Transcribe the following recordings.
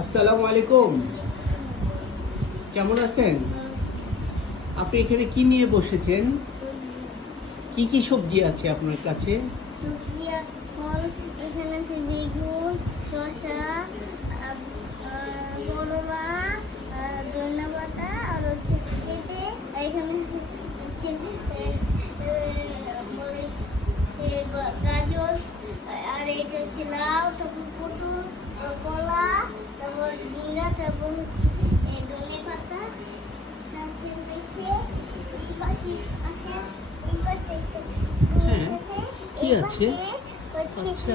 আসসালামু আলাইকুম, কেমন আছেন? আপনি এখানে কি নিয়ে বসেছেন? কি কি সবজি আছে আপনার কাছে? সবজি আর ফল এখানে আছে বেগুন, শসা, করলা, ধনিয়া পাতা আর হচ্ছে পেঁপে। আর এখানে হচ্ছে বলে সে গাজর, আর এটা হচ্ছে লাউ, তারপর পটল, কলা, তারপর ঝিঙ্গা, তারপর হচ্ছে ধনিয়া পাতা, সাথে হয়েছে এই পাশে আছে, এই পাশে কি আছে? আচ্ছা।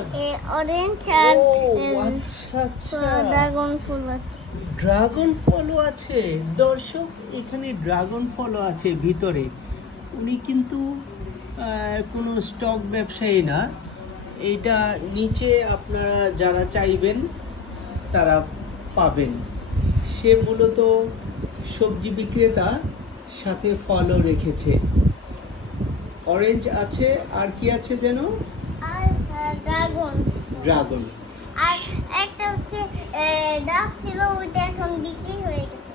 অরেঞ্জ আর ও আচ্ছা আচ্ছা, ড্রাগন ফুল আছে। ড্রাগন ফলও আছে। দর্শক, এখানে ড্রাগন ফলও আছে ভিতরে। উনি কিন্তু কোনো স্টক ব্যবসায়ী না। এইটা নিচে আপনারা যারা চাইবেন তারা পাবেন। সে মূলত সবজি বিক্রেতা, সাথে ফলও রেখেছে। অরেঞ্জ আছে, আর কি আছে যেন? আর ড্রাগন, ড্রাগন। আর একটা হচ্ছে ডাব ছিল, ওইটা এখন বিক্রি হয়ে গেছে।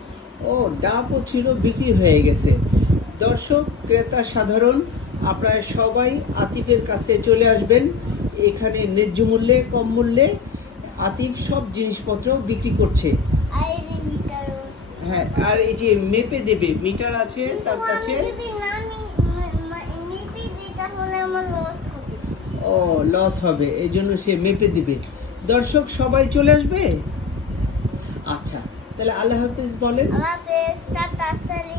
ও, ডাবও ছিল, বিক্রি হয়ে গেছে। দর্শক, ক্রেতা সাধারণ আপনারা সবাই আতিফের কাছে চলে আসবেন। এখানে ন্যায্য মূল্যে, কম মূল্যে আতিফ সব জিনিসপত্র বিক্রি করছে। আর এই যে মিটার, হ্যাঁ, আর এই যে মেপে দেবে, মিটার আছে তার কাছে। যদি না মেপে দিই তাহলে আমার লস হবে। ও, লস হবে, এই জন্য সে মেপে দিবে। দর্শক সবাই চলে আসবে। আচ্ছা, তাহলে আল্লাহ হাফেজ বলেন। আল্লাহ হাফেজ, টাটা, আসসালামু